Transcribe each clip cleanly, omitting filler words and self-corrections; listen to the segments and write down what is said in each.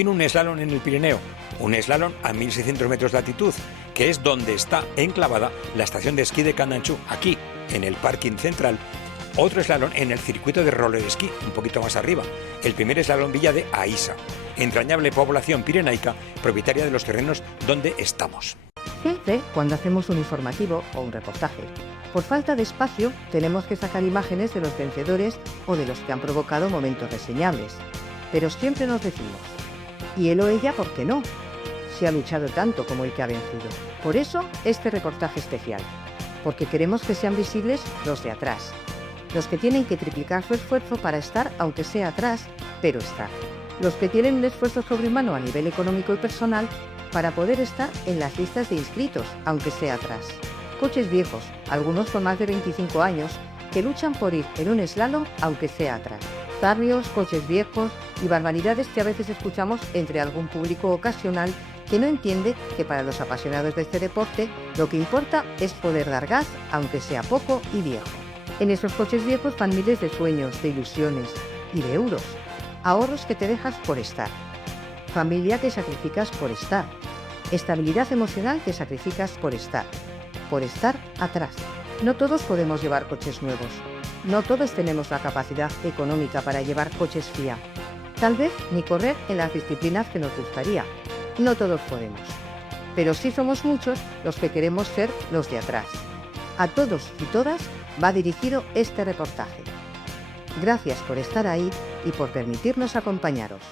fin un slalom en el Pirineo, un slalom a 1.600 metros de altitud, que es donde está enclavada la estación de esquí de Candanchú, aquí, en el parking central. Otro slalom en el circuito de roller esquí, un poquito más arriba, el primer slalom Villa de Aísa, entrañable población pirenaica propietaria de los terrenos donde estamos. ¿Qué hace cuando hacemos un informativo o un reportaje? Por falta de espacio, tenemos que sacar imágenes de los vencedores o de los que han provocado momentos reseñables. Pero siempre nos decimos, ¿y él o ella por qué no? Si ha luchado tanto como el que ha vencido. Por eso, este reportaje especial. Porque queremos que sean visibles los de atrás. Los que tienen que triplicar su esfuerzo para estar, aunque sea atrás, pero estar. Los que tienen un esfuerzo sobrehumano a nivel económico y personal para poder estar en las listas de inscritos, aunque sea atrás. Coches viejos, algunos con más de 25 años, que luchan por ir en un slalom, aunque sea atrás. Barrios, coches viejos y barbaridades que a veces escuchamos entre algún público ocasional que no entiende que para los apasionados de este deporte lo que importa es poder dar gas, aunque sea poco y viejo. En esos coches viejos van miles de sueños, de ilusiones y de euros. Ahorros que te dejas por estar. Familia que sacrificas por estar. Estabilidad emocional que sacrificas por estar atrás. No todos podemos llevar coches nuevos. No todos tenemos la capacidad económica para llevar coches FIA. Tal vez ni correr en las disciplinas que nos gustaría. No todos podemos. Pero sí somos muchos los que queremos ser los de atrás. A todos y todas va dirigido este reportaje. Gracias por estar ahí y por permitirnos acompañaros.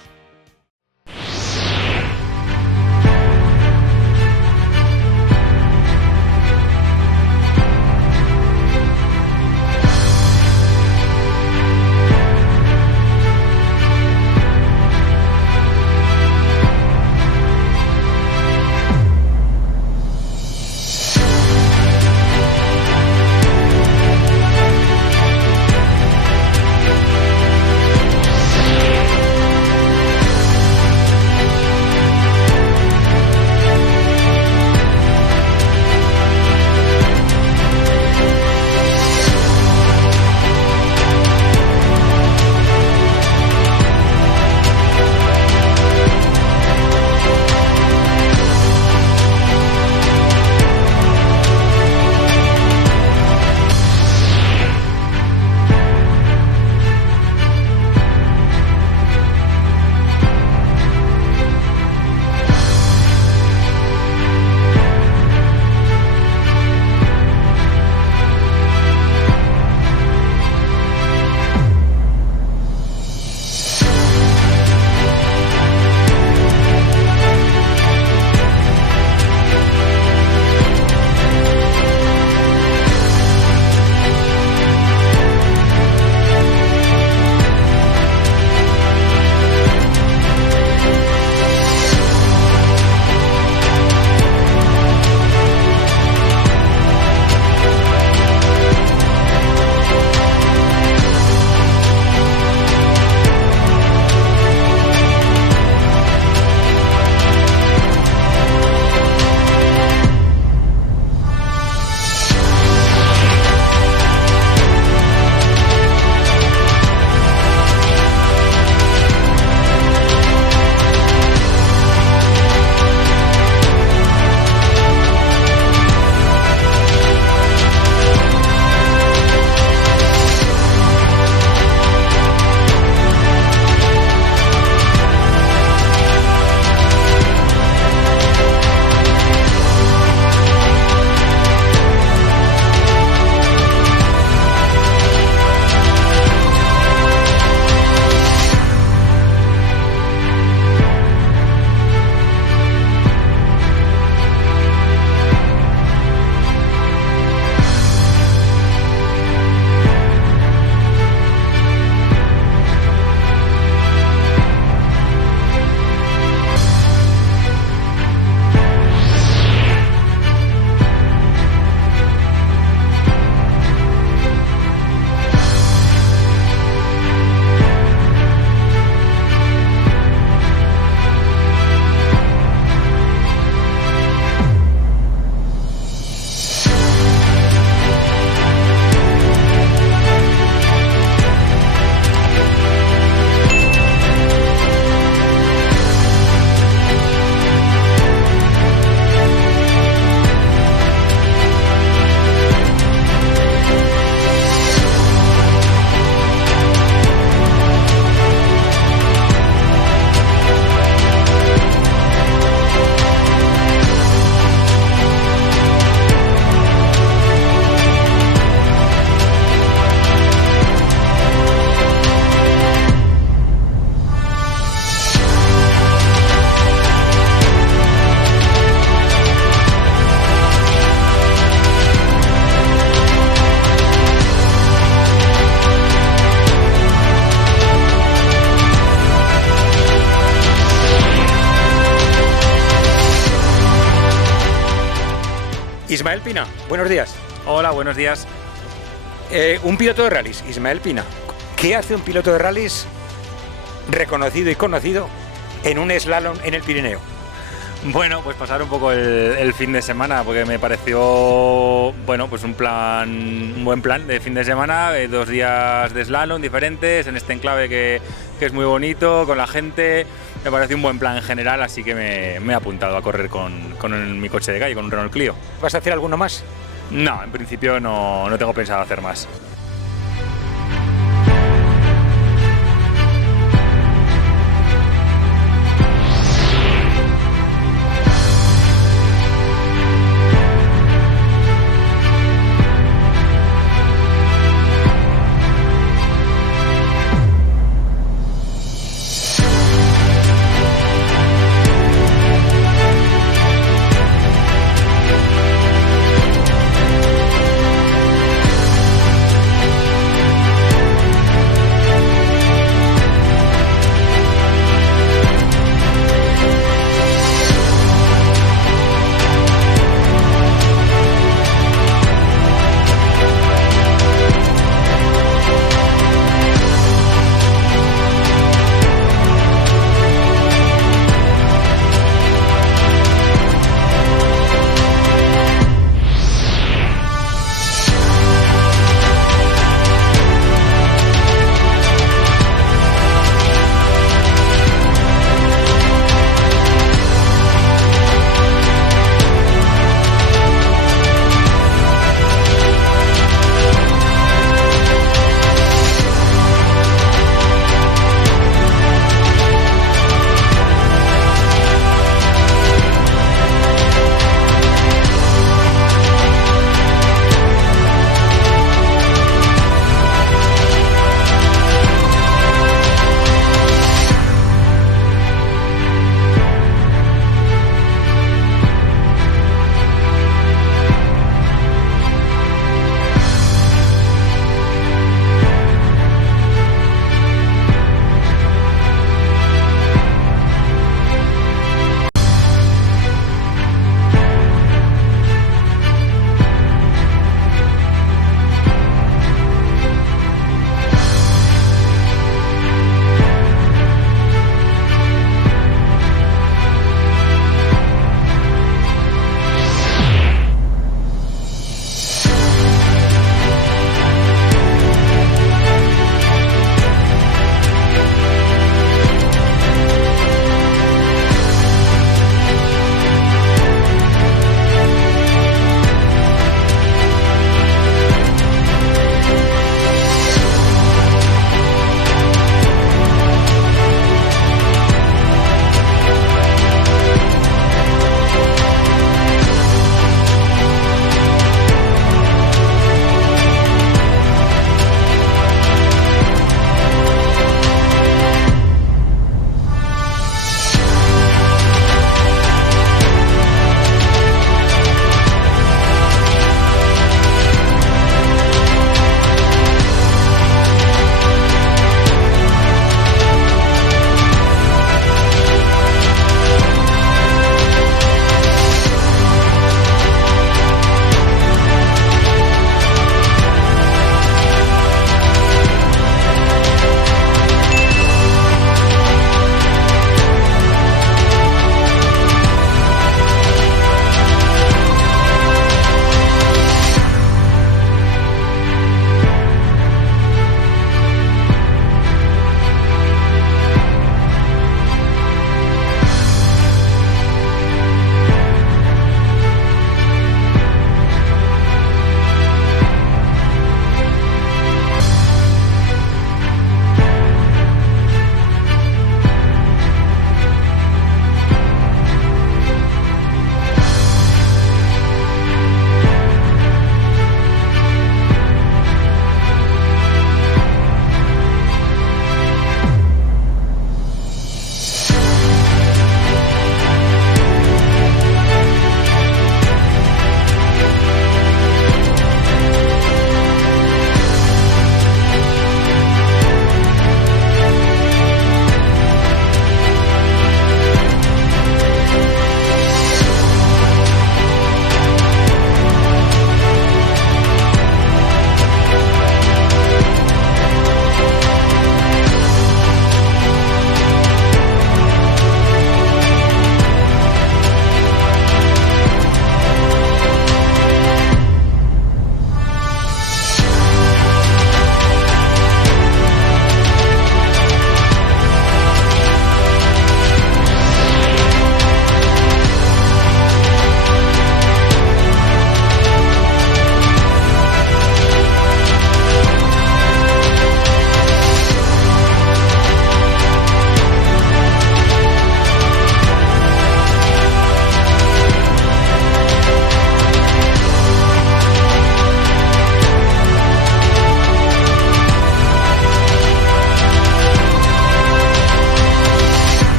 Ismael Pina, buenos días. Hola, buenos días. Un piloto de rallies, Ismael Pina. ¿Qué hace un piloto de rallies reconocido y conocido en un slalom en el Pirineo? Bueno, pues pasar un poco el fin de semana, porque me pareció, bueno, pues un buen plan de fin de semana, 2 días de slalom diferentes en este enclave que es muy bonito, con la gente. Me pareció un buen plan en general, así que me he apuntado a correr con mi coche de calle, con un Renault Clio. ¿Vas a hacer alguno más? No, en principio no tengo pensado hacer más.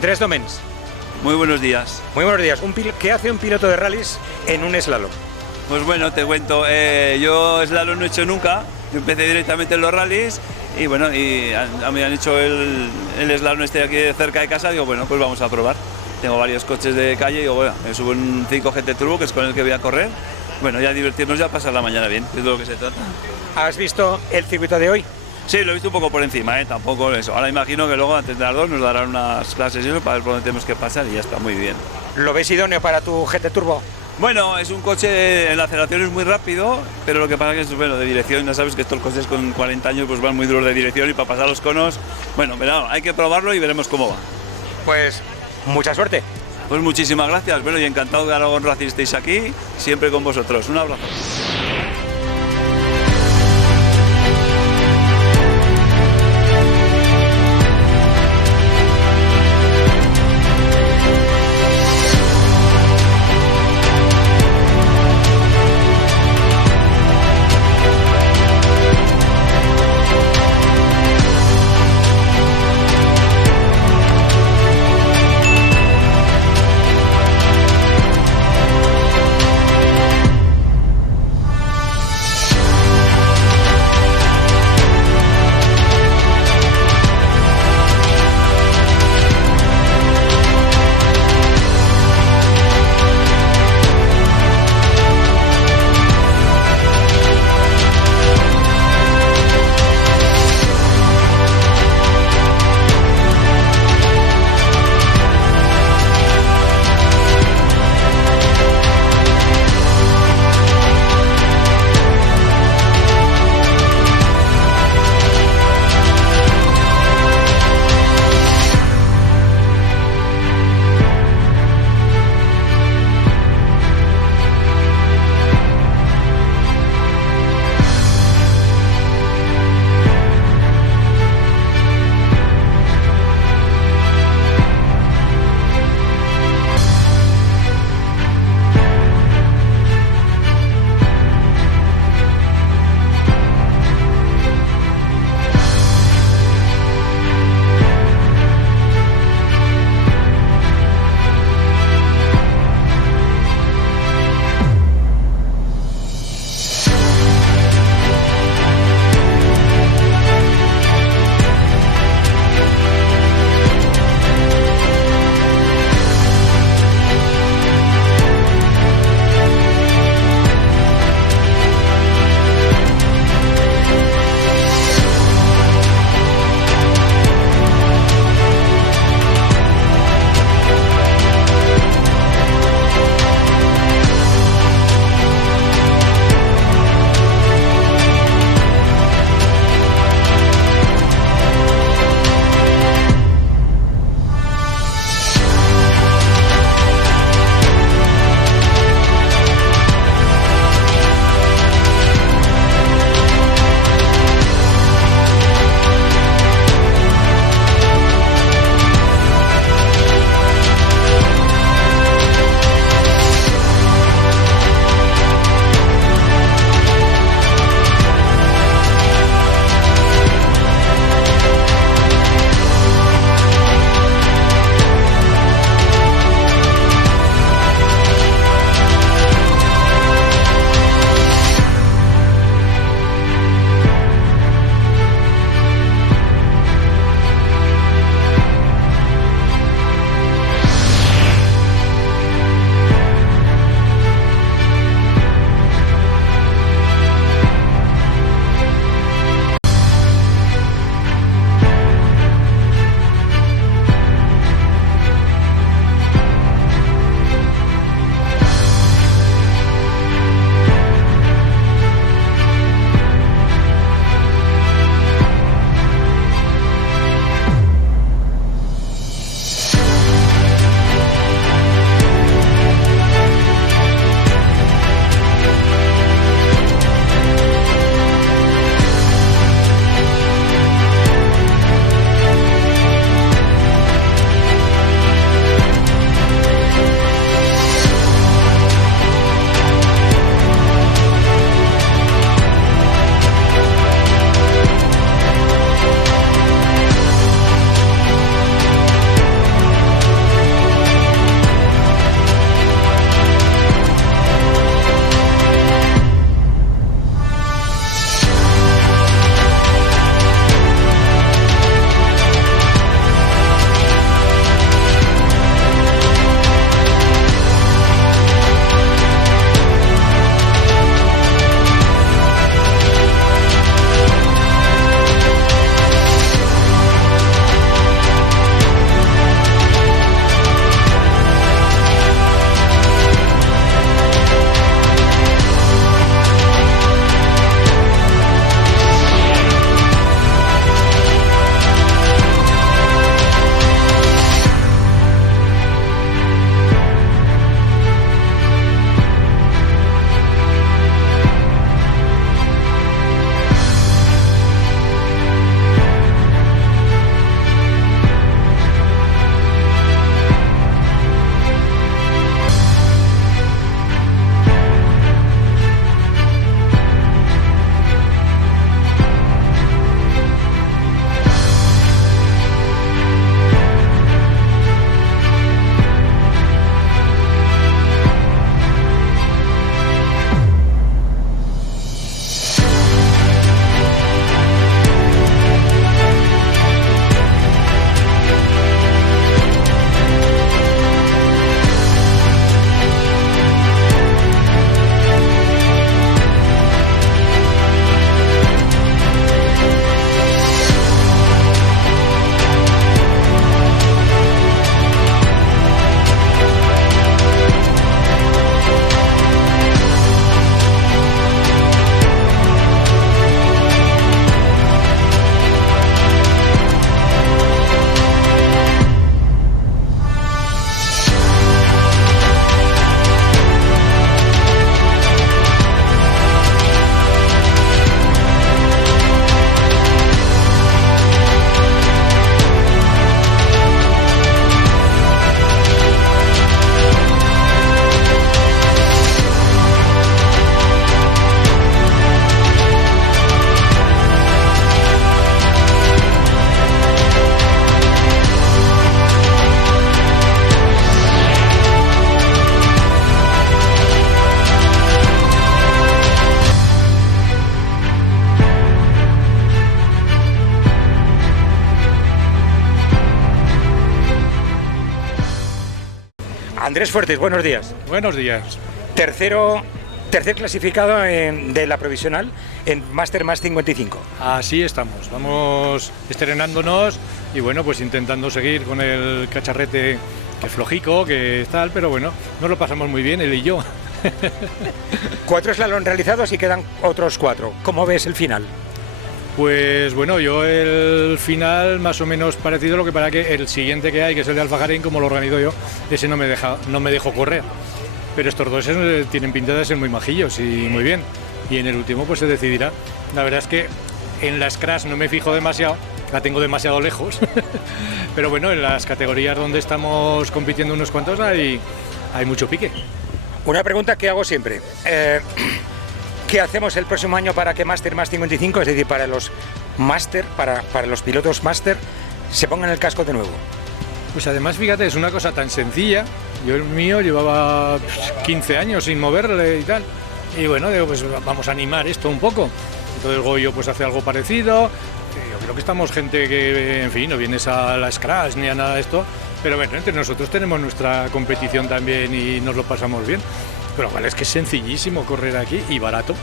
Dres Domens. Muy buenos días. Muy buenos días. ¿Qué hace un piloto de rallies en un slalom? Pues bueno, te cuento, yo slalom no he hecho nunca, yo empecé directamente en los rallies y bueno, me han hecho el slalom este aquí cerca de casa, digo bueno, pues vamos a probar. Tengo varios coches de calle y digo bueno, me subo en un 5 GT Turbo que es con el que voy a correr. Bueno, ya divertirnos, ya pasar la mañana bien, que es de lo que se trata. ¿Has visto el circuito de hoy? Sí, lo he visto un poco por encima, tampoco eso. Ahora imagino que luego antes de las 2 nos darán unas clases y eso para ver por dónde tenemos que pasar y ya está muy bien. ¿Lo ves idóneo para tu GT Turbo? Bueno, es un coche, en la aceleración es muy rápido, pero lo que pasa es que bueno, de dirección, ya sabes que estos coches con 40 años pues van muy duros de dirección y para pasar los conos, bueno, pero hay que probarlo y veremos cómo va. Pues mucha suerte. Pues muchísimas gracias, bueno, y encantado que Aragón Racing estéis aquí, siempre con vosotros. Un abrazo. Andrés Fuertes, buenos días. Buenos días. Tercer clasificado de la provisional en Máster más 55. Así estamos, vamos estrenándonos y bueno, pues intentando seguir con el cacharrete, que es flojico, que es tal, pero bueno, nos lo pasamos muy bien, él y yo. 4 slalom realizados y quedan otros 4. ¿Cómo ves el final? Pues bueno, yo el final más o menos parecido, lo que para que el siguiente que hay, que es el de Alfajarín, como lo organizo yo, ese no me dejó correr. Pero estos dos tienen pinta de ser muy majillos y muy bien. Y en el último pues se decidirá. La verdad es que en las crash no me fijo demasiado, la tengo demasiado lejos. Pero bueno, en las categorías donde estamos compitiendo unos cuantos hay mucho pique. Una pregunta que hago siempre. ¿Qué hacemos el próximo año para que Máster más 55, es decir, para los Máster, para los pilotos Máster, se pongan el casco de nuevo? Pues además, fíjate, es una cosa tan sencilla. Yo el mío llevaba 15 años sin moverle y tal. Y bueno, digo, pues vamos a animar esto un poco. Entonces Goyo pues hace algo parecido. Yo creo que estamos gente que, en fin, no vienes a la Scratch ni a nada de esto. Pero bueno, entre nosotros tenemos nuestra competición también y nos lo pasamos bien. Pero vale, es que es sencillísimo correr aquí y barato.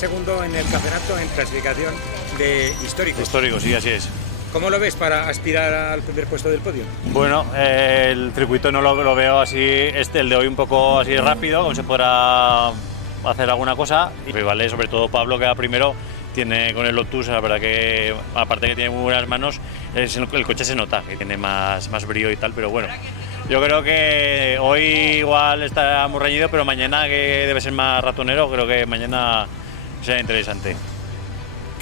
segundo en el campeonato en clasificación de históricos. Histórico, sí, así es. ¿Cómo lo ves para aspirar al primer puesto del podio? Bueno, el circuito no lo veo así, el de hoy un poco así rápido, como se podrá hacer alguna cosa. Y vale, sobre todo Pablo, que va primero, tiene con el Lotus, la verdad que aparte que tiene muy buenas manos, el coche se nota que tiene más brío y tal, pero bueno. Yo creo que hoy igual está muy reñido, pero mañana, que debe ser más ratonero, creo que mañana será interesante.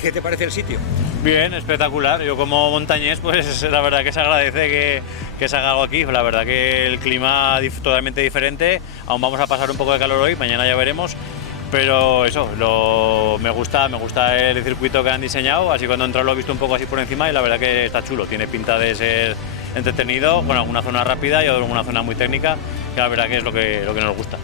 ¿Qué te parece el sitio? Bien, espectacular. Yo como montañés, pues la verdad que se agradece que se haga algo aquí. La verdad que el clima totalmente diferente. Aún vamos a pasar un poco de calor hoy, mañana ya veremos. Pero eso, me gusta el circuito que han diseñado. Así cuando he entrado lo he visto un poco así por encima y la verdad que está chulo. Tiene pinta de ser entretenido, con alguna zona rápida y alguna zona muy técnica, que la verdad que es lo que nos gusta.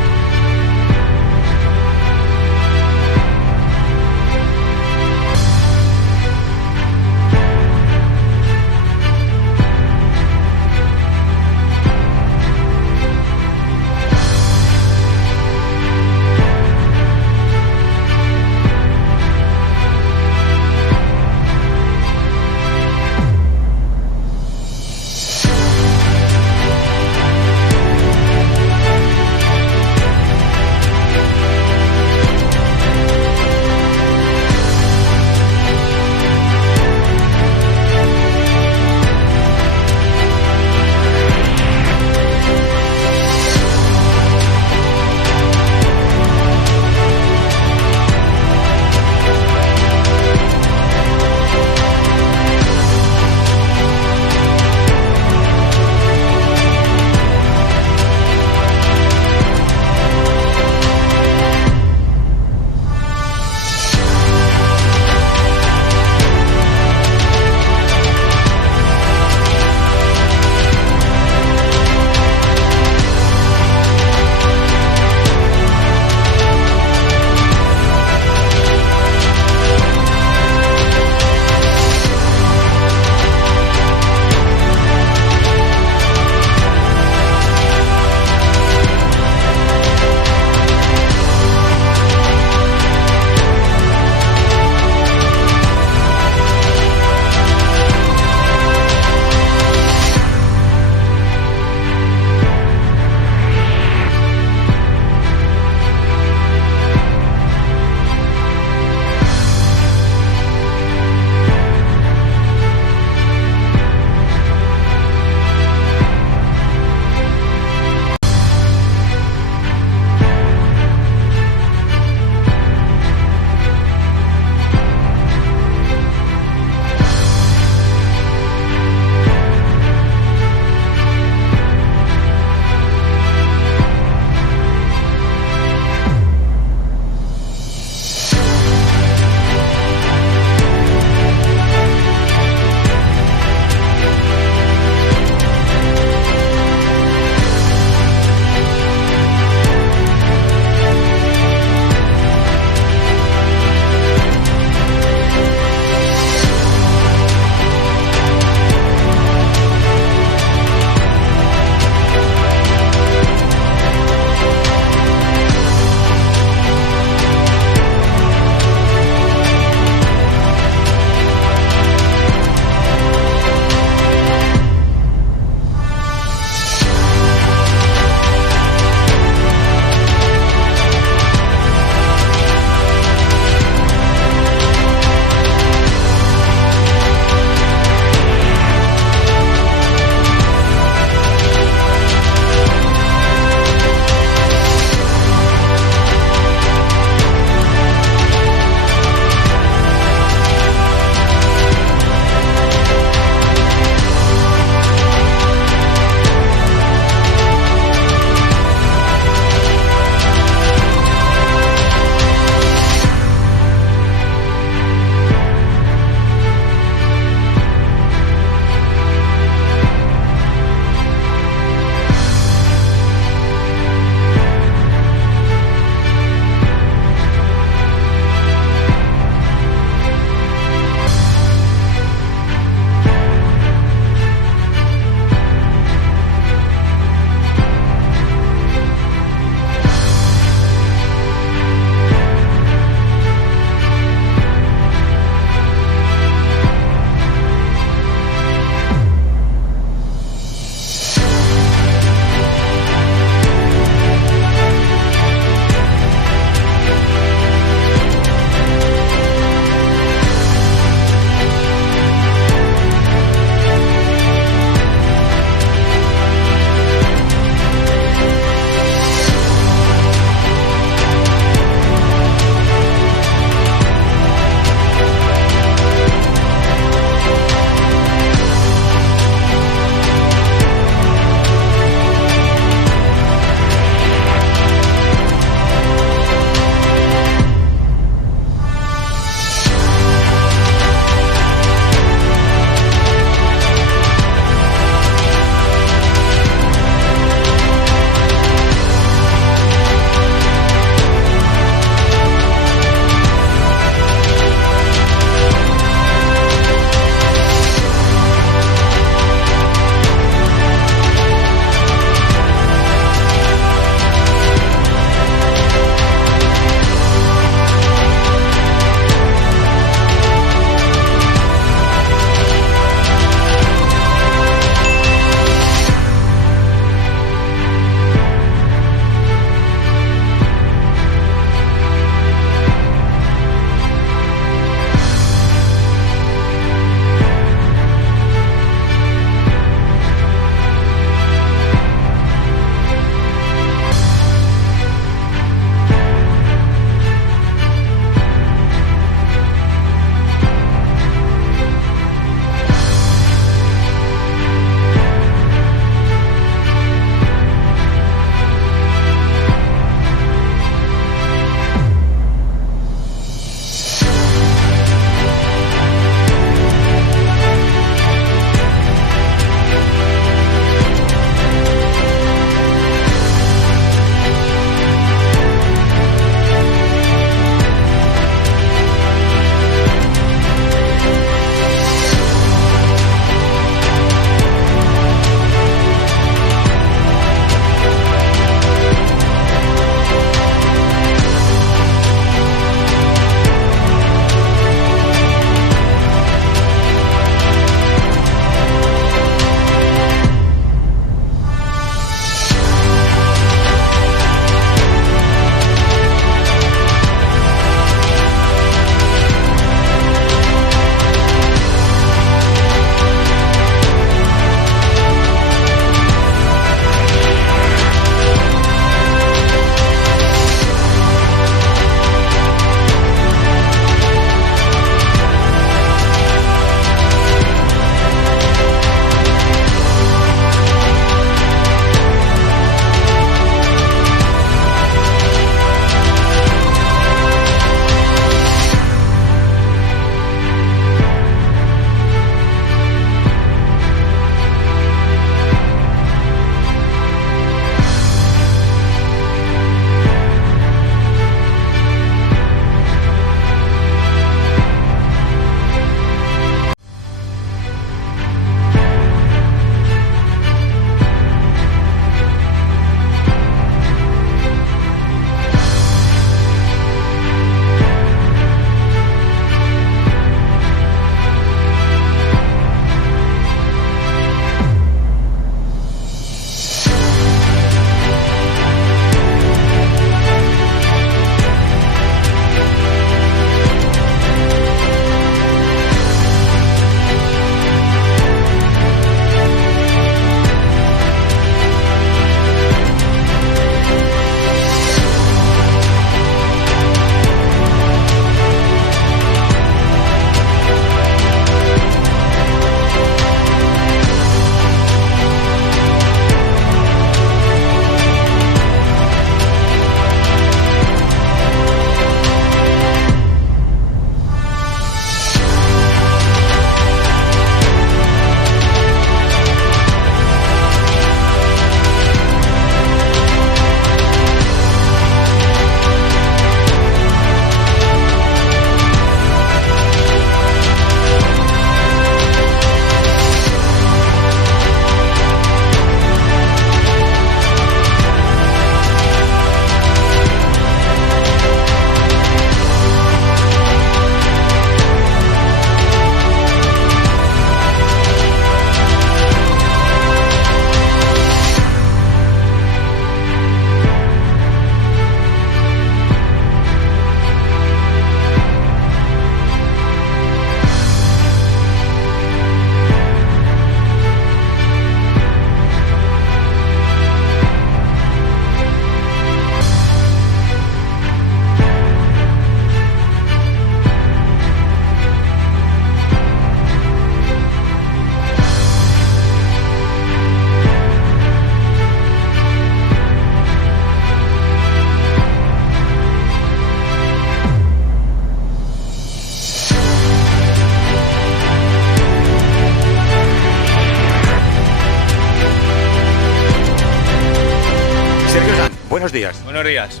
Sergio Sanz, buenos días. Buenos días.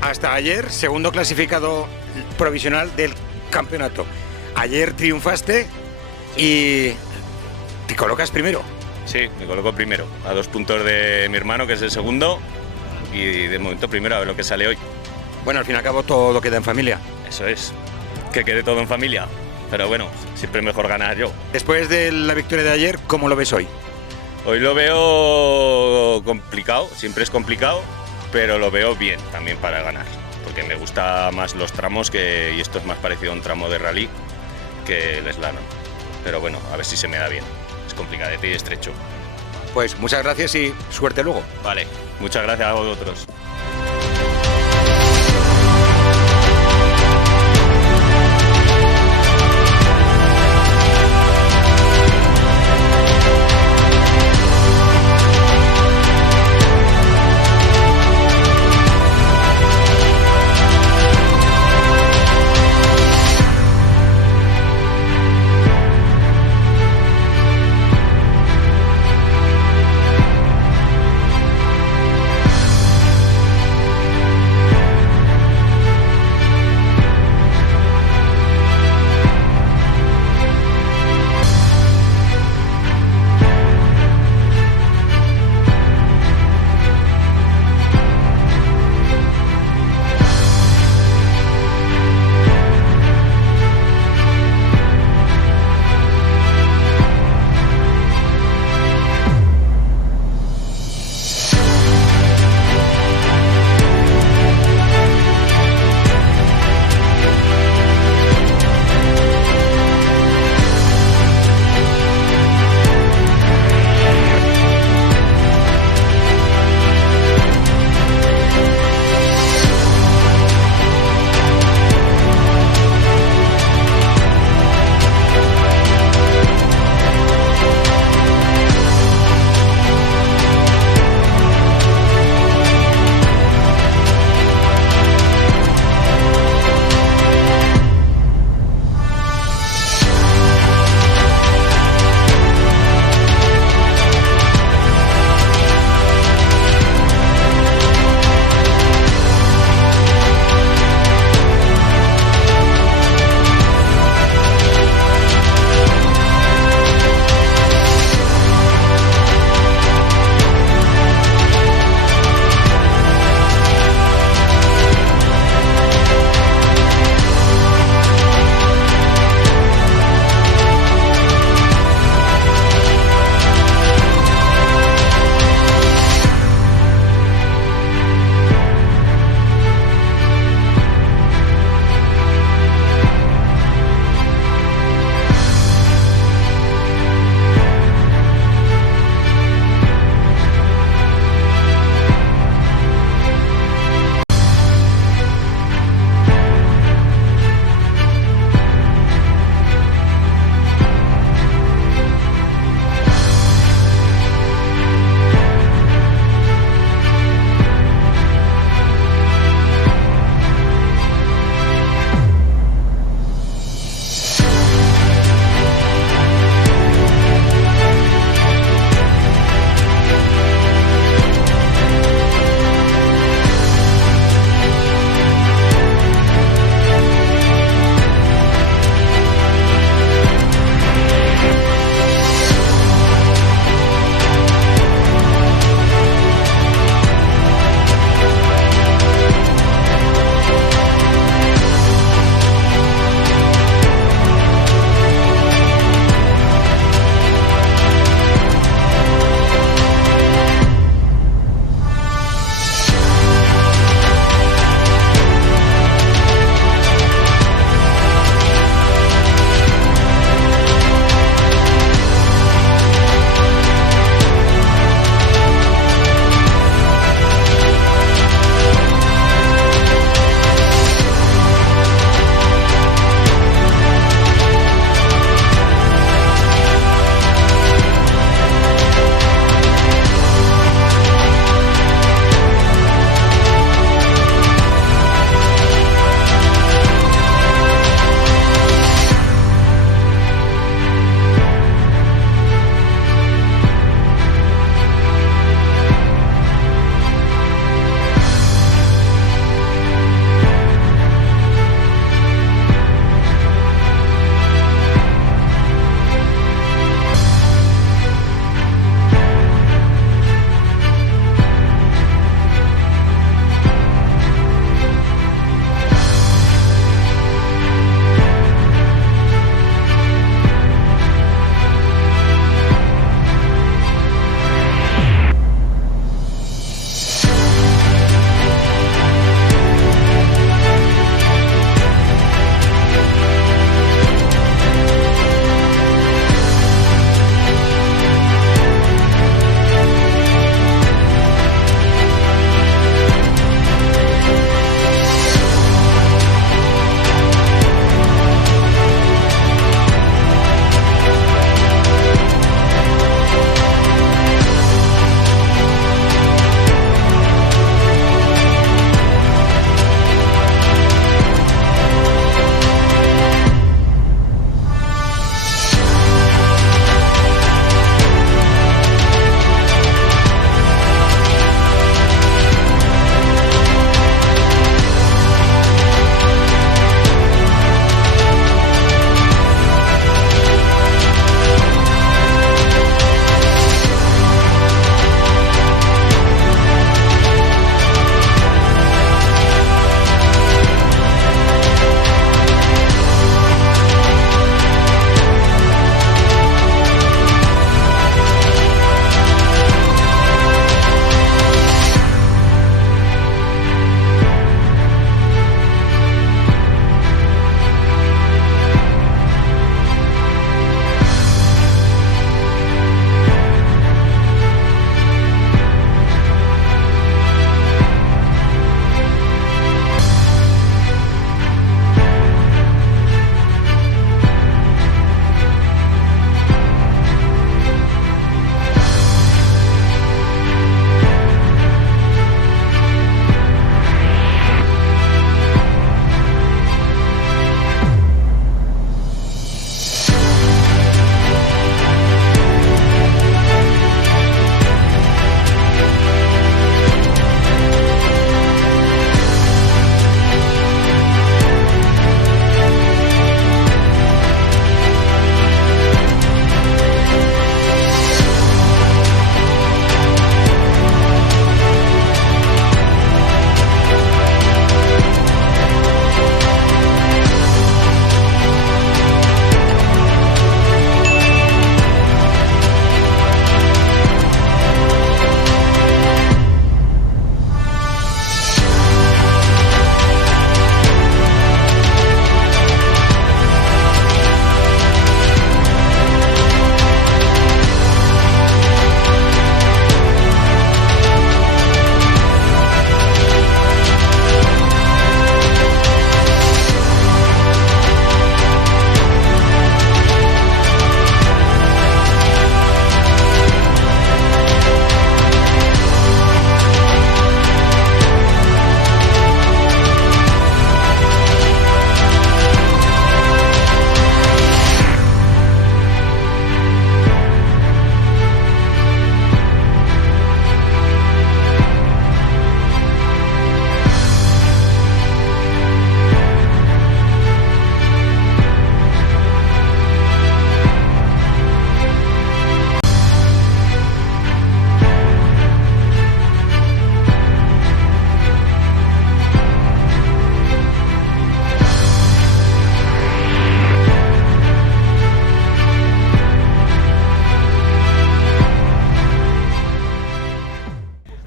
Hasta ayer, segundo clasificado provisional del campeonato. Ayer triunfaste y te colocas primero. Sí, me coloco primero, a 2 puntos de mi hermano, que es el segundo, y de momento primero, a ver lo que sale hoy. Bueno, al fin y al cabo todo queda en familia. Eso es, que quede todo en familia, pero bueno, siempre es mejor ganar yo. Después de la victoria de ayer, ¿cómo lo ves hoy? Hoy lo veo complicado, siempre es complicado, pero lo veo bien también para ganar, porque me gusta más los tramos y esto es más parecido a un tramo de rally que el slalom. Pero bueno, a ver si se me da bien. Es complicadete y estrecho. Pues muchas gracias y suerte luego. Vale, muchas gracias a vosotros.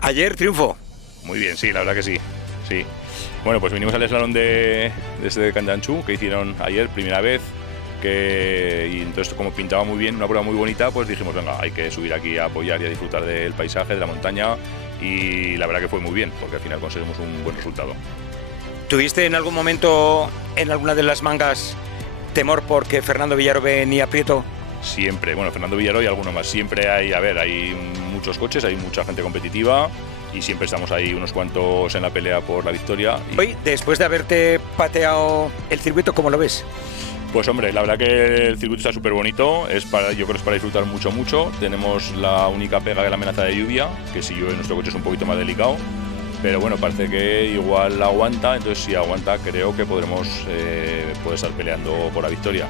Ayer triunfo. Muy bien, sí, la verdad que sí. Sí. Bueno, pues vinimos al slalom de Candanchú, que hicieron ayer, primera vez, y entonces como pintaba muy bien, una prueba muy bonita, pues dijimos, venga, hay que subir aquí a apoyar y a disfrutar del paisaje, de la montaña, y la verdad que fue muy bien, porque al final conseguimos un buen resultado. ¿Tuviste en algún momento, en alguna de las mangas, temor porque Fernando Villaró venía aprieto? Siempre, bueno, Fernando Villaró y alguno más, siempre hay muchos coches, hay mucha gente competitiva, y siempre estamos ahí unos cuantos en la pelea por la victoria. Hoy, después de haberte pateado el circuito, ¿cómo lo ves? Pues hombre, la verdad que el circuito está súper bonito, yo creo que es para disfrutar mucho. Tenemos la única pega de la amenaza de lluvia, que si llueve nuestro coche es un poquito más delicado, pero bueno, parece que igual aguanta, entonces si aguanta creo que podremos poder estar peleando por la victoria.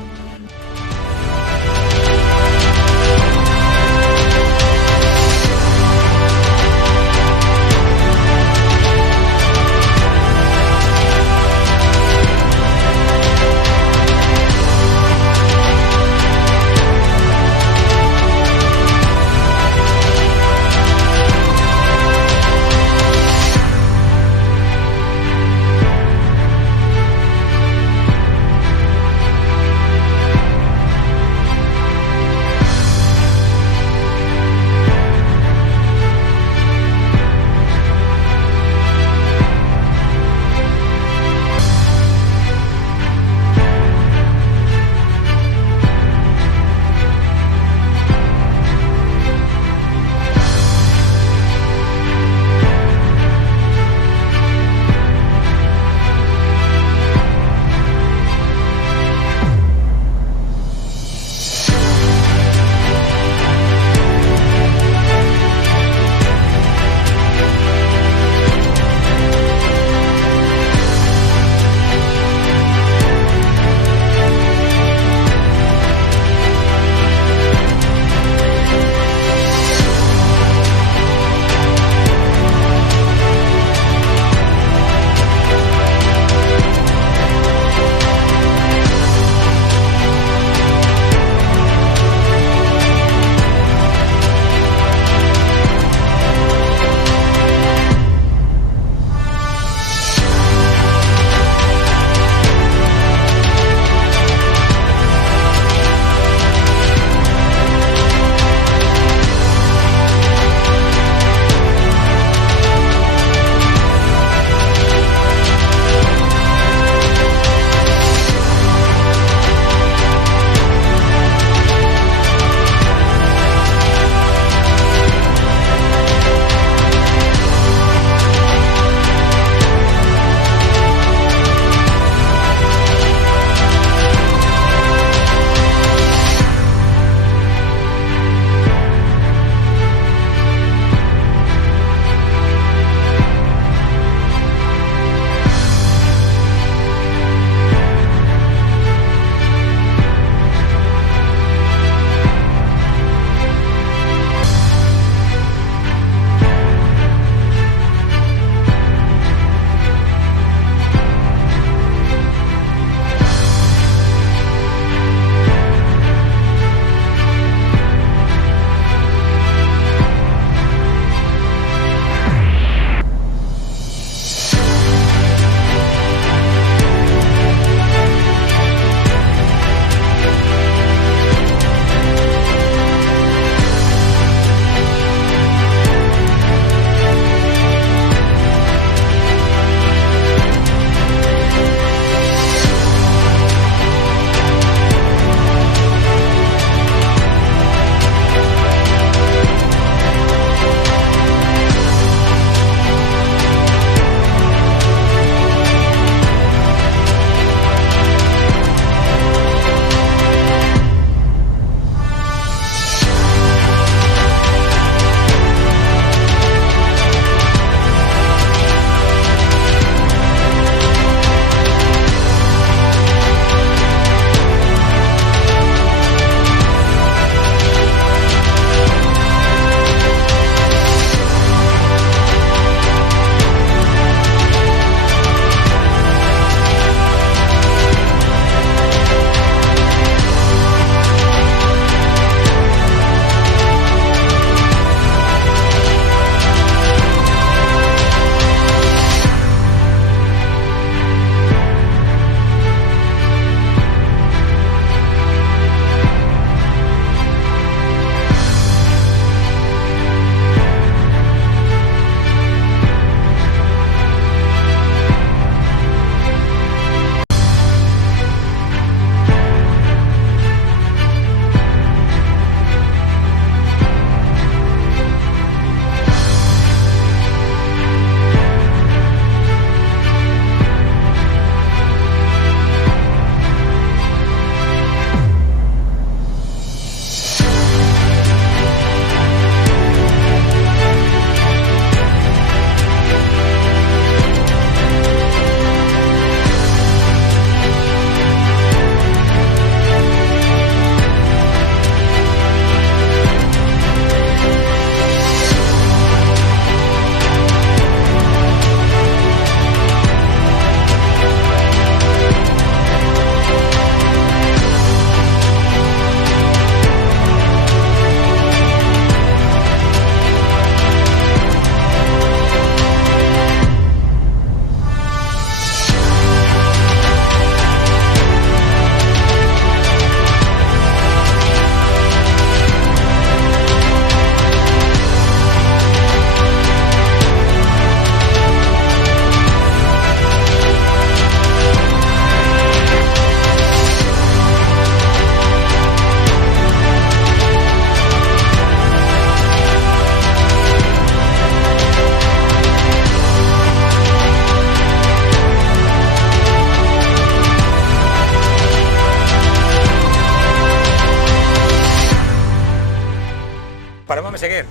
Meseguer,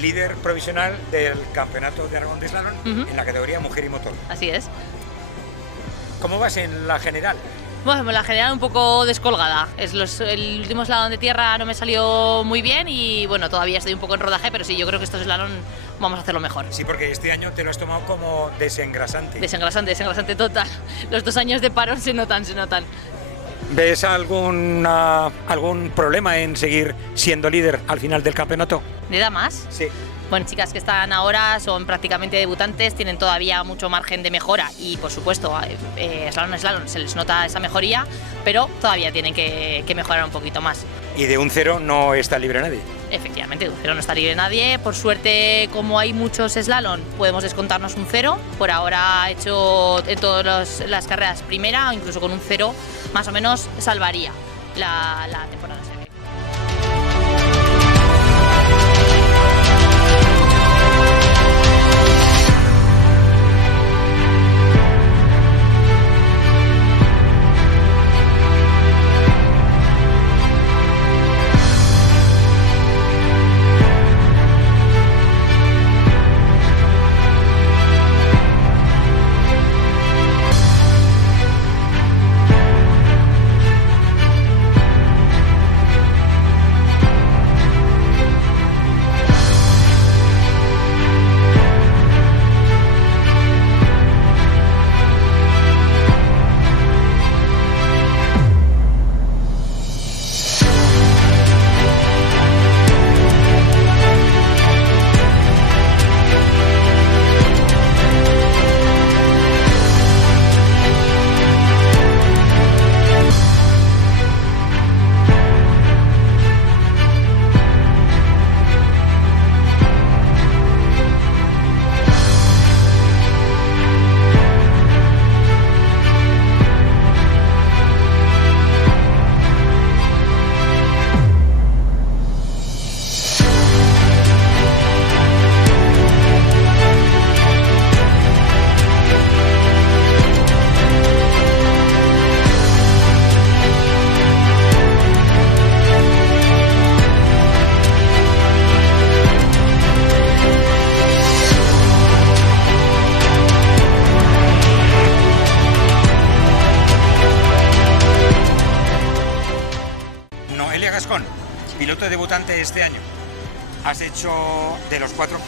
líder provisional del Campeonato de Aragón de Slalom en la categoría mujer y motor. Así es. ¿Cómo vas en la general? Bueno, la general un poco descolgada. El último slalom de tierra no me salió muy bien y bueno, todavía estoy un poco en rodaje, pero sí, yo creo que estos slalom vamos a hacerlo mejor. Sí, porque este año te lo has tomado como desengrasante. Desengrasante total. Los 2 años de parón se notan. ¿Ves algún problema en seguir siendo líder al final del campeonato? ¿Le da más? Sí. Bueno, chicas que están ahora son prácticamente debutantes, tienen todavía mucho margen de mejora y, por supuesto, slalom se les nota esa mejoría, pero todavía tienen que mejorar un poquito más. Y de un 0 no está libre nadie. Efectivamente, de un 0 no está libre nadie. Por suerte, como hay muchos slalom, podemos descontarnos un 0. Por ahora ha hecho en todas las carreras primera, o incluso con un 0 más o menos salvaría la temporada. Piloto debutante este año. Has hecho, de los 4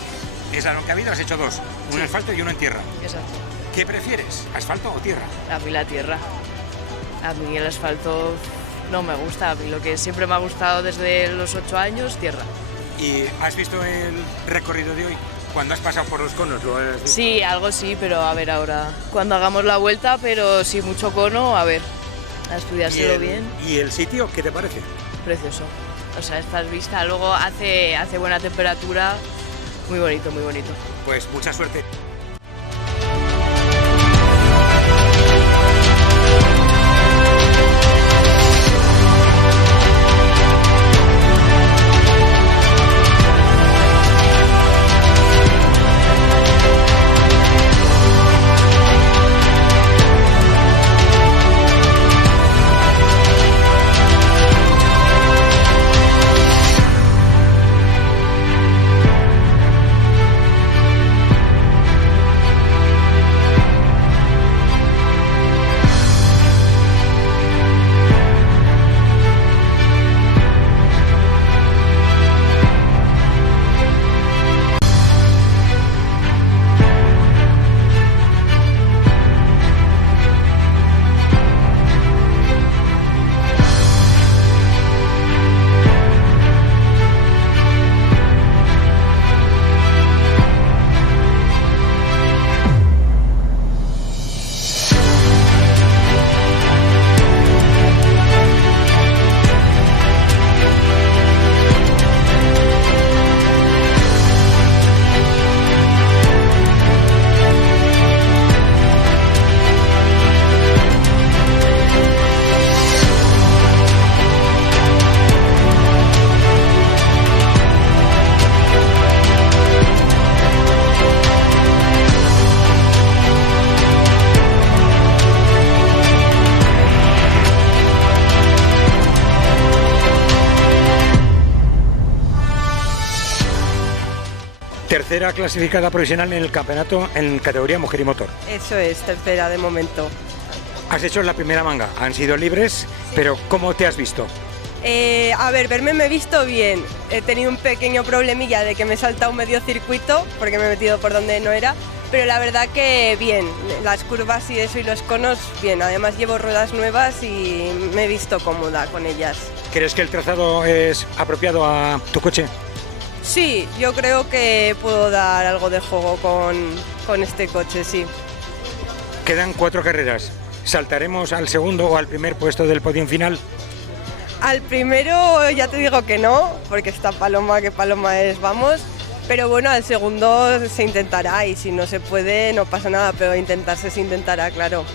slalom que ha habido, has hecho 2. Uno en asfalto y uno en tierra. Exacto. ¿Qué prefieres, asfalto o tierra? A mí la tierra. A mí el asfalto no me gusta. A mí lo que siempre me ha gustado desde los 8 años, tierra. ¿Y has visto el recorrido de hoy? Cuando has pasado por los conos, ¿lo has visto? Sí, algo sí, pero a ver ahora. Cuando hagamos la vuelta, pero sí mucho cono, a ver. A estudiárselo bien. ¿Y el sitio qué te parece? Precioso. O sea, estás vista, luego hace buena temperatura, muy bonito, muy bonito. Pues mucha suerte. tercera clasificada provisional en el campeonato en categoría mujer y motor. Eso es, tercera de momento. Has hecho la primera manga, han sido libres, pero ¿cómo te has visto? A ver, verme me he visto bien. He tenido un pequeño problemilla de que me he saltado medio circuito porque me he metido por donde no era, pero la verdad que bien, las curvas y eso y los conos bien. Además llevo ruedas nuevas y me he visto cómoda con ellas. ¿Crees que el trazado es apropiado a tu coche? Sí, yo creo que puedo dar algo de juego con este coche, sí. Quedan 4 carreras. ¿Saltaremos al segundo o al primer puesto del podium final? Al primero ya te digo que no, porque está Paloma, que Paloma es, vamos. Pero bueno, al segundo se intentará y si no se puede no pasa nada, pero intentarse se intentará, claro.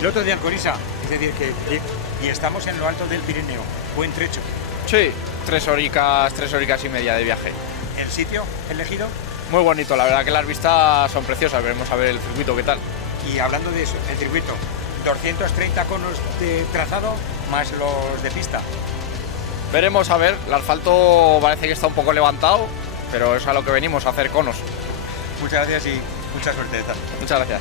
piloto de Alcorisa, es decir, y estamos en lo alto del Pirineo, buen trecho. Sí, 3 horitas y media de viaje. ¿El sitio elegido? Muy bonito, la verdad que las vistas son preciosas, veremos a ver el circuito qué tal. Y hablando de eso, el circuito, 230 conos de trazado más los de pista. Veremos a ver, el asfalto parece que está un poco levantado, pero es a lo que venimos, a hacer conos. Muchas gracias y mucha suerte. Muchas gracias.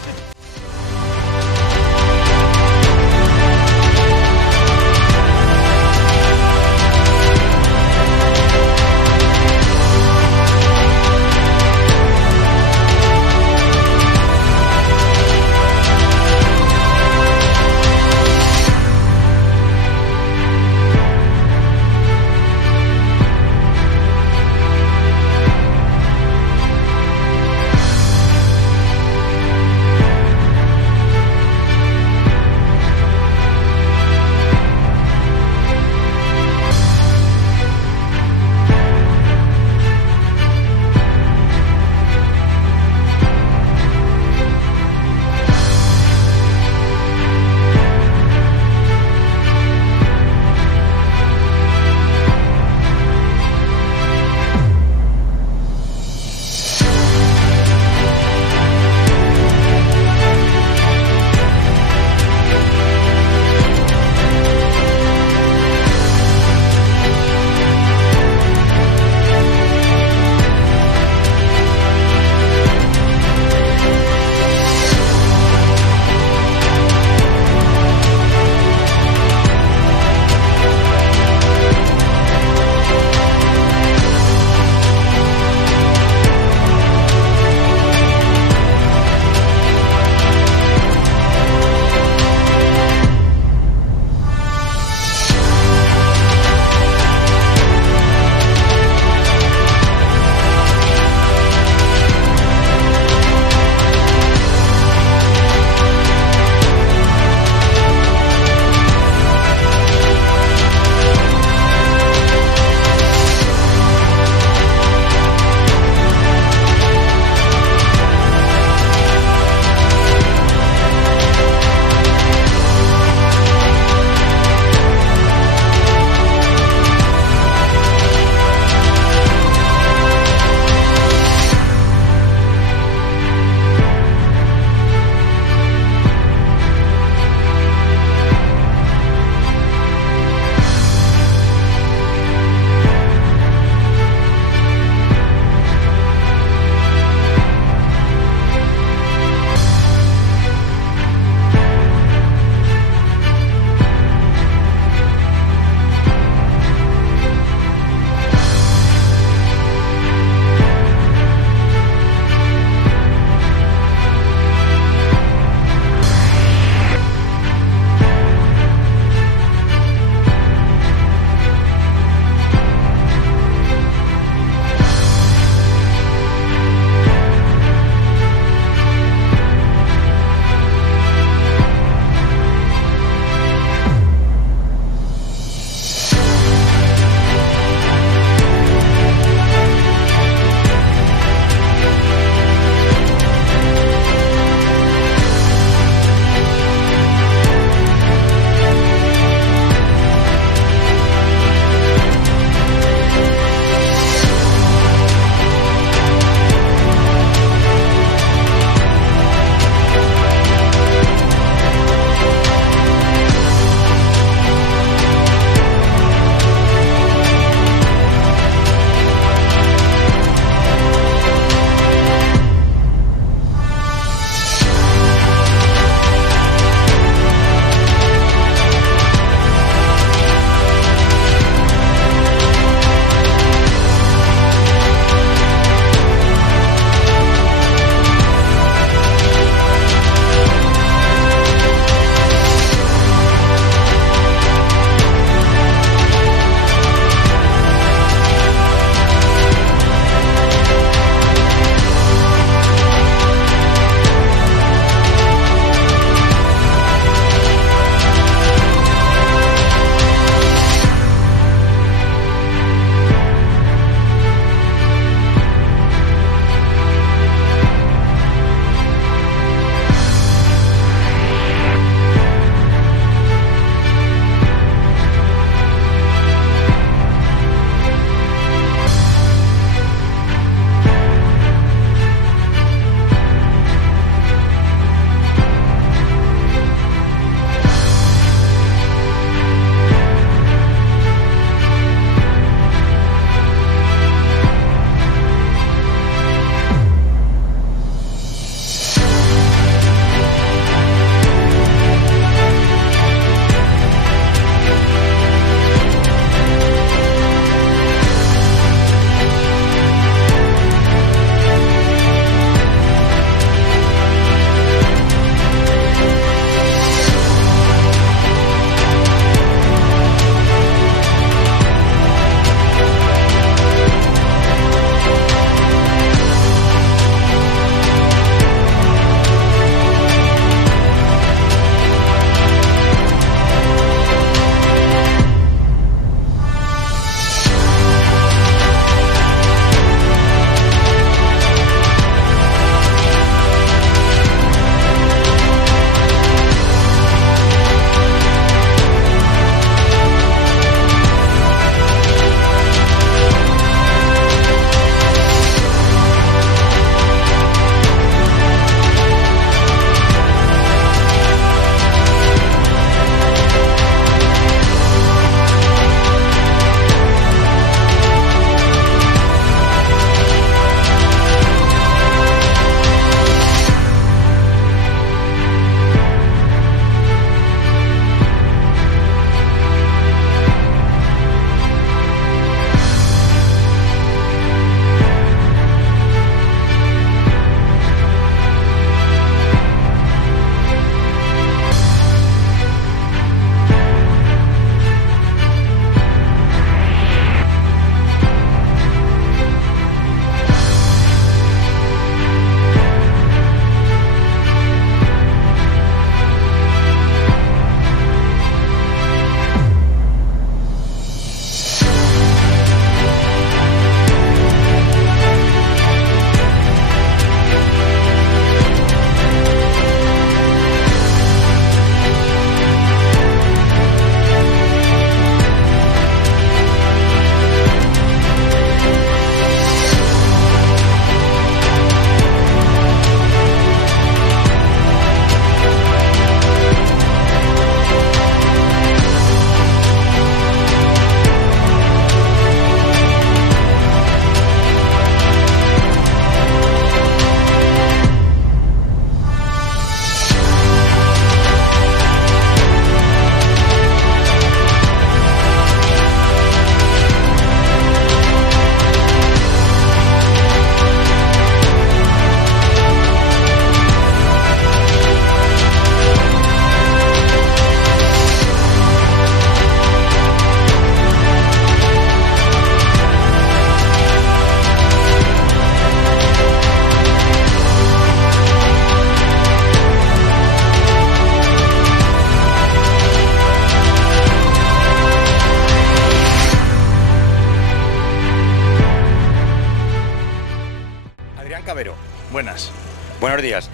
Buenos días.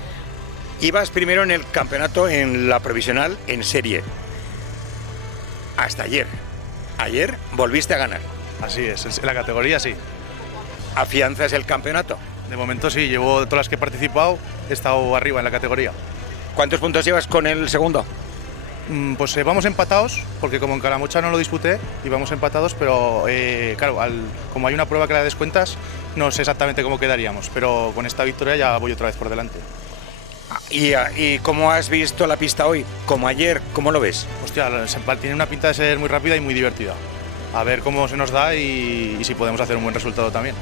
Ibas primero en el campeonato en la provisional en serie. Hasta ayer. Ayer volviste a ganar. Así es, en la categoría sí. ¿Afianzas el campeonato? De momento sí, llevo todas las que he participado, he estado arriba en la categoría. ¿Cuántos puntos llevas con el segundo? Pues vamos empatados, porque como en Calamocha no lo disputé, íbamos empatados, pero claro, como hay una prueba que la descuentas, no sé exactamente cómo quedaríamos, pero con esta victoria ya voy otra vez por delante. ¿Y cómo has visto la pista hoy? Como ayer, ¿cómo lo ves? Hostia, tiene una pinta de ser muy rápida y muy divertida. A ver cómo se nos da y si podemos hacer un buen resultado también.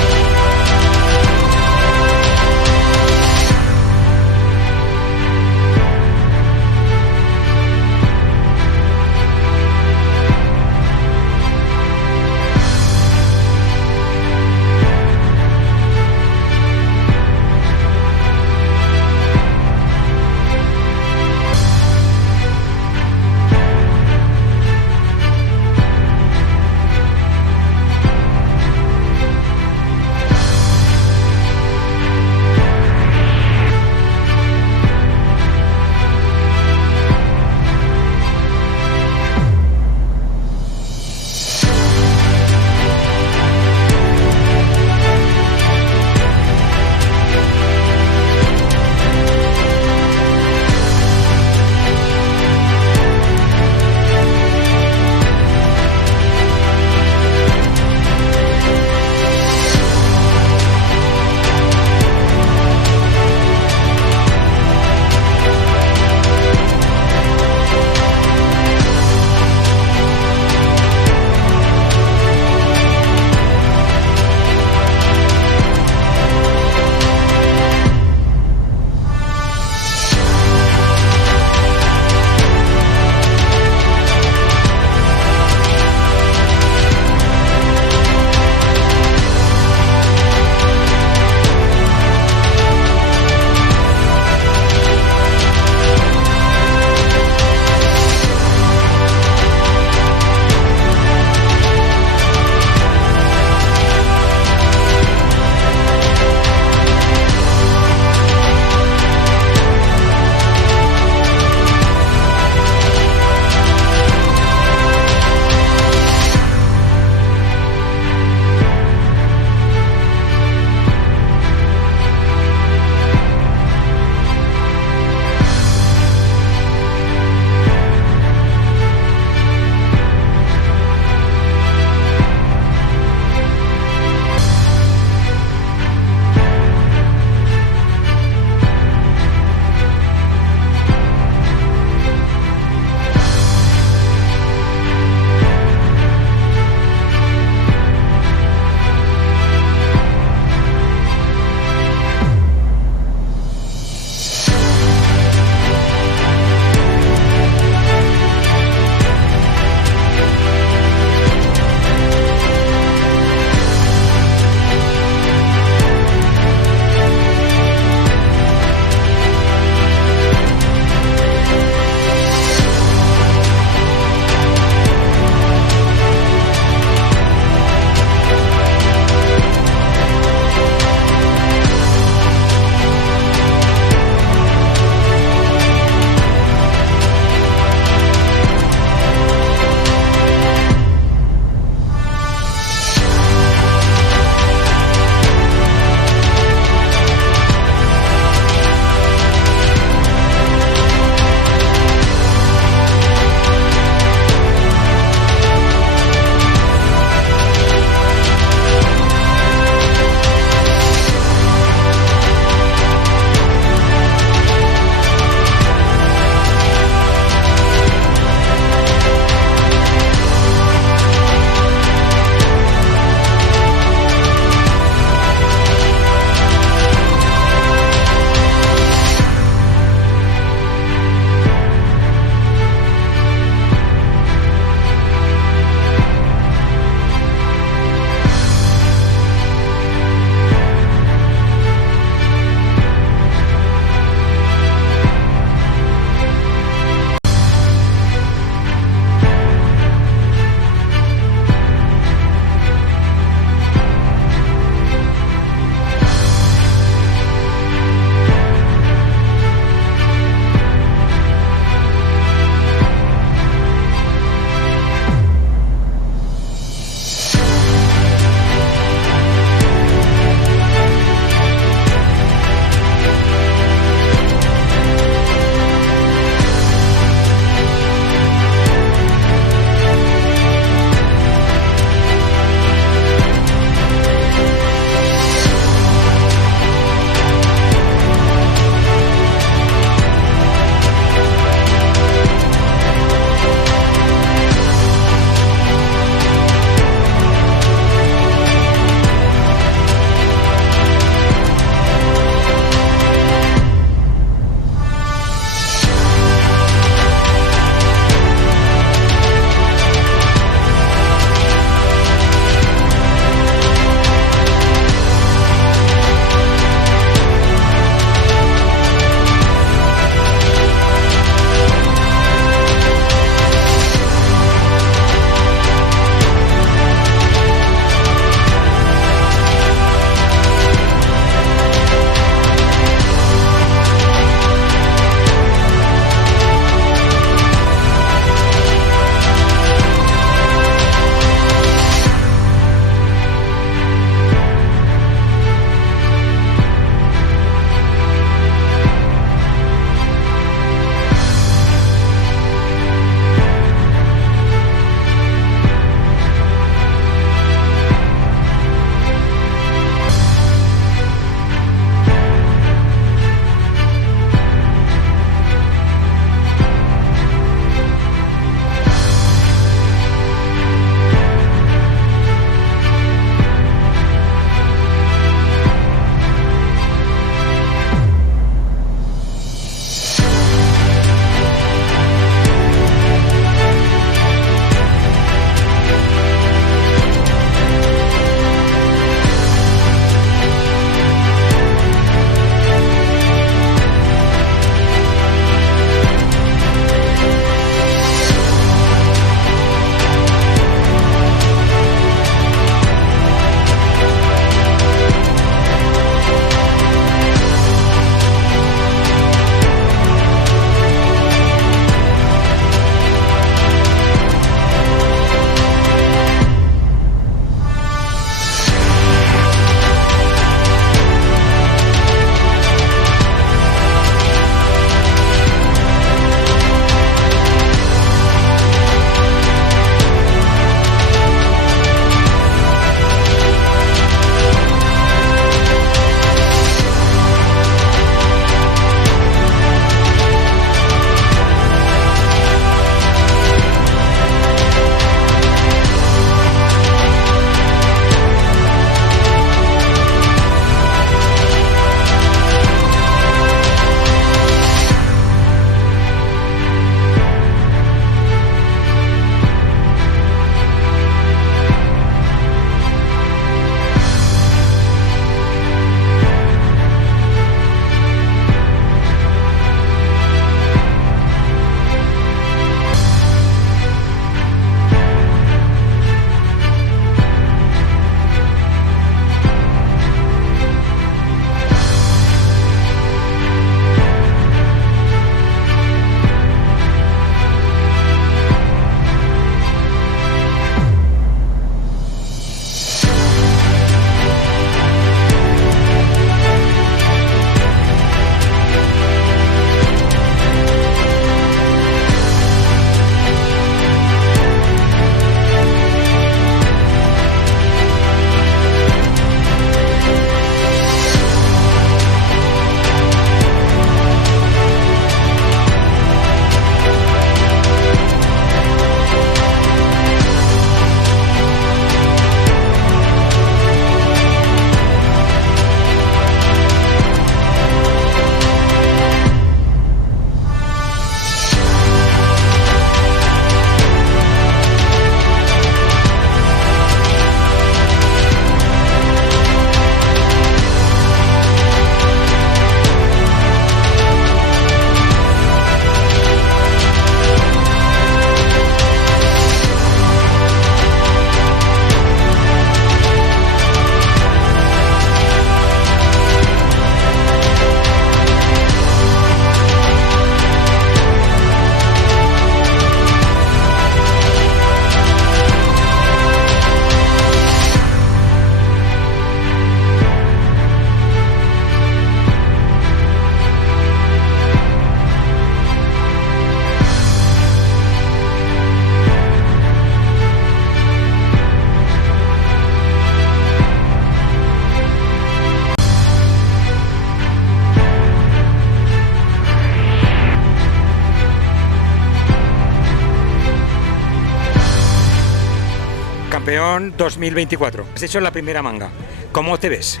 campeón 2024. Has hecho la primera manga. ¿Cómo te ves?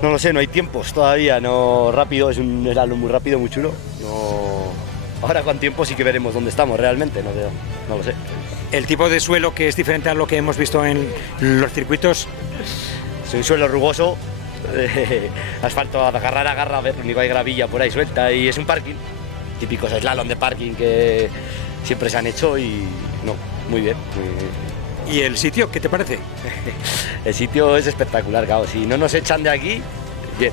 No lo sé, no hay tiempos todavía, no rápido, es un slalom muy rápido, muy chulo. No... Ahora con tiempo sí que veremos dónde estamos realmente, no lo sé. ¿El tipo de suelo que es diferente a lo que hemos visto en los circuitos? Es un suelo rugoso, asfalto, agarra, a ver, único hay gravilla por ahí suelta y es un parking. Típicos slalom de parking que siempre se han hecho y no, muy bien. ¿Y el sitio, qué te parece? El sitio es espectacular, claro, si no nos echan de aquí, bien.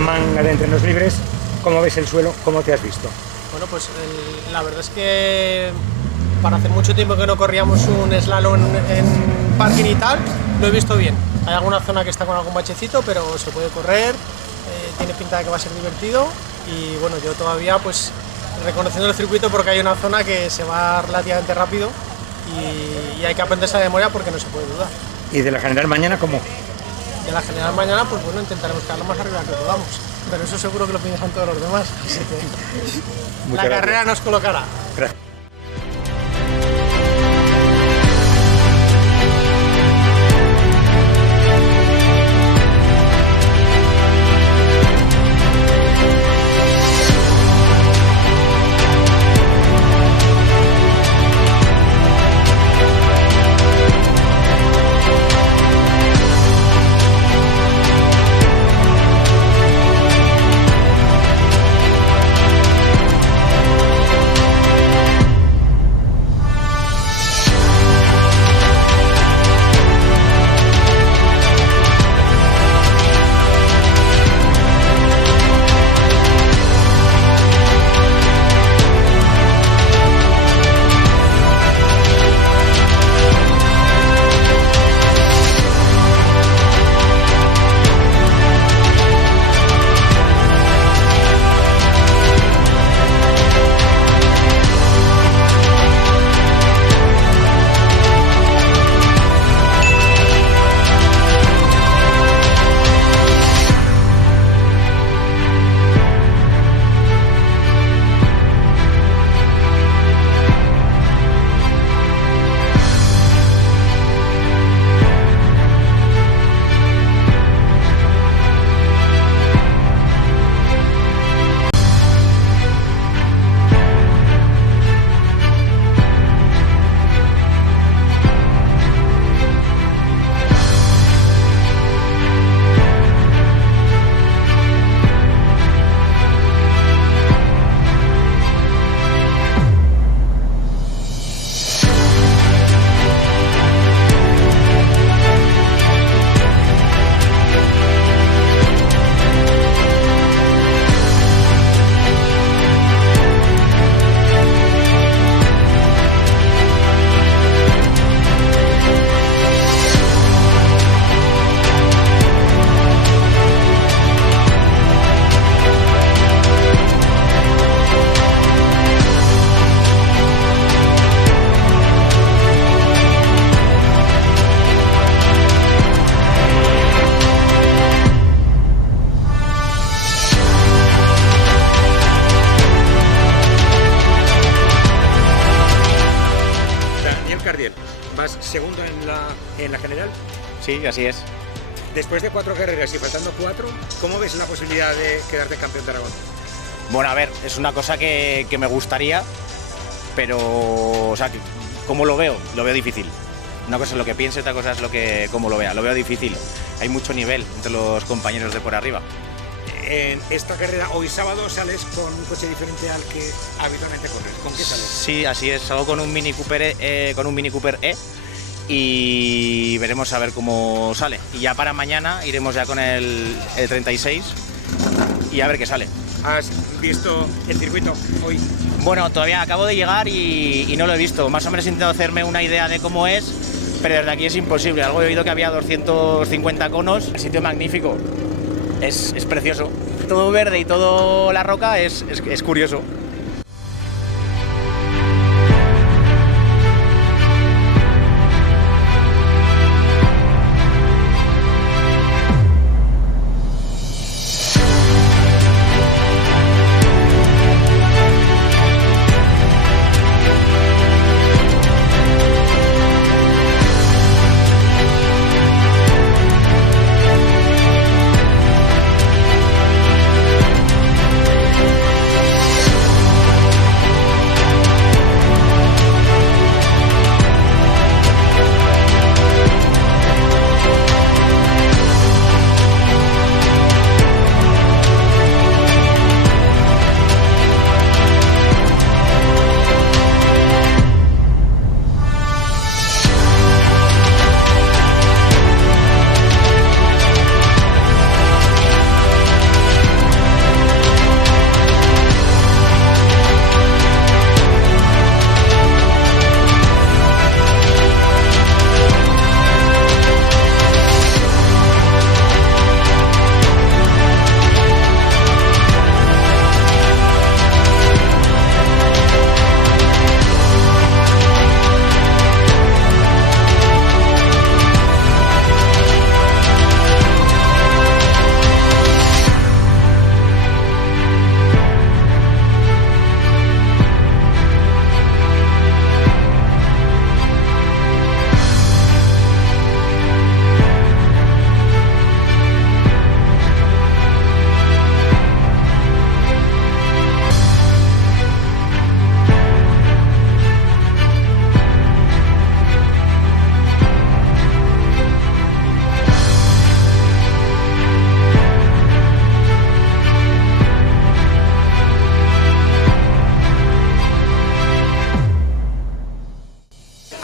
Manga de entrenos libres, ¿cómo ves el suelo? ¿Cómo te has visto? Bueno, pues la verdad es que para hace mucho tiempo que no corríamos un slalom en parking y tal, lo he visto bien. Hay alguna zona que está con algún bachecito, pero se puede correr, tiene pinta de que va a ser divertido y bueno, yo todavía pues reconociendo el circuito porque hay una zona que se va relativamente rápido y hay que aprenderse a memoria porque no se puede dudar. ¿Y de la general mañana cómo? De la general mañana, pues bueno, intentaremos quedar lo más arriba que podamos, pero eso seguro que lo piensan todos los demás, así que la carrera nos colocará. Gracias. Sí, así es. Después de 4 carreras y faltando 4, ¿cómo ves la posibilidad de quedarte campeón de Aragón? Bueno, a ver, es una cosa que me gustaría, pero, o sea, ¿cómo lo veo? Lo veo difícil. Una cosa es lo que piense, otra cosa es cómo lo vea. Lo veo difícil. Hay mucho nivel entre los compañeros de por arriba. En esta carrera, hoy sábado, sales con un coche diferente al que habitualmente corres. ¿Con qué sales? Sí, así es. Salgo con un Mini Cooper E y veremos a ver cómo sale. Y ya para mañana iremos ya con el 36 y a ver qué sale. ¿Has visto el circuito hoy? Bueno, todavía acabo de llegar y no lo he visto. Más o menos he intentado hacerme una idea de cómo es, pero desde aquí es imposible. Algo he oído que había 250 conos. El sitio magnífico. Es precioso. Todo verde y todo la roca es curioso.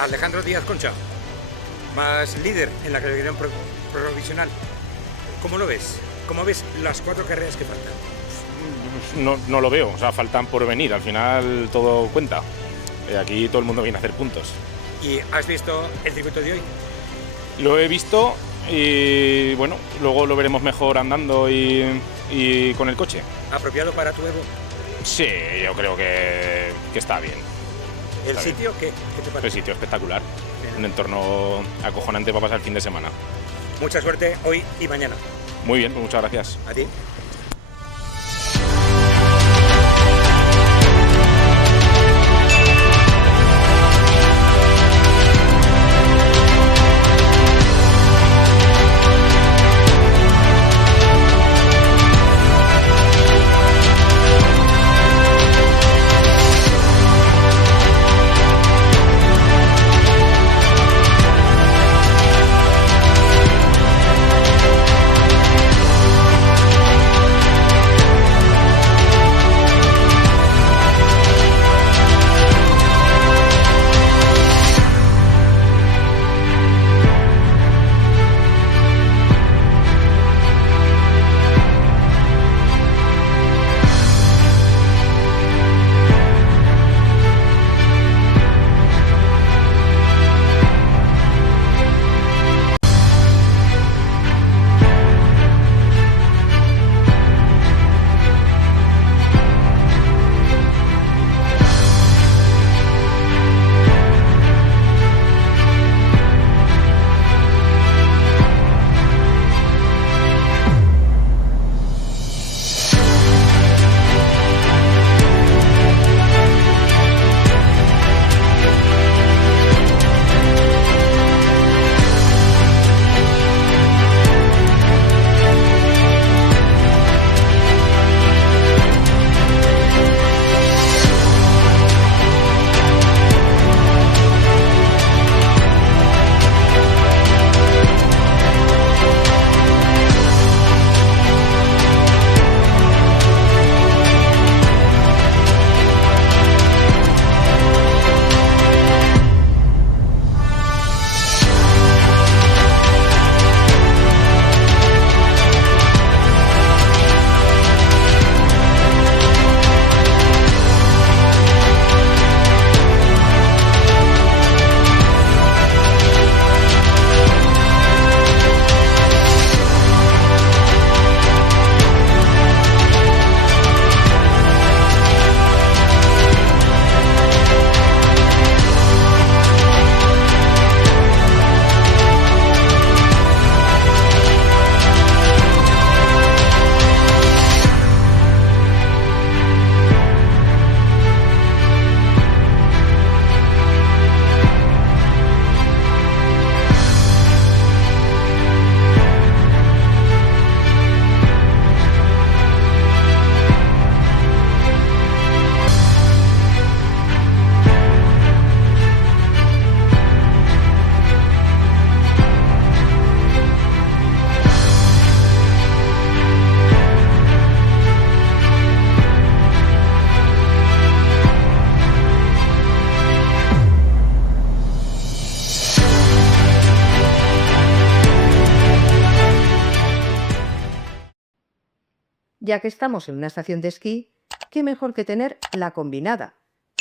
Alejandro Díaz Concha, más líder en la categoría provisional. ¿Cómo lo ves? ¿Cómo ves las 4 carreras que faltan? No lo veo, o sea, faltan por venir, al final todo cuenta. Aquí todo el mundo viene a hacer puntos. ¿Y has visto el circuito de hoy? Lo he visto y bueno, luego lo veremos mejor andando y con el coche. ¿Apropiado para tu Evo? Sí, yo creo que está bien. ¿El sitio qué te parece? El sitio espectacular, un entorno acojonante para pasar el fin de semana. Mucha suerte hoy y mañana. Muy bien, pues muchas gracias. A ti. Ya que estamos en una estación de esquí, qué mejor que tener la combinada,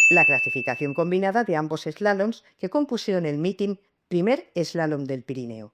la clasificación combinada de ambos slaloms que compusieron el mítico primer slalom del Pirineo.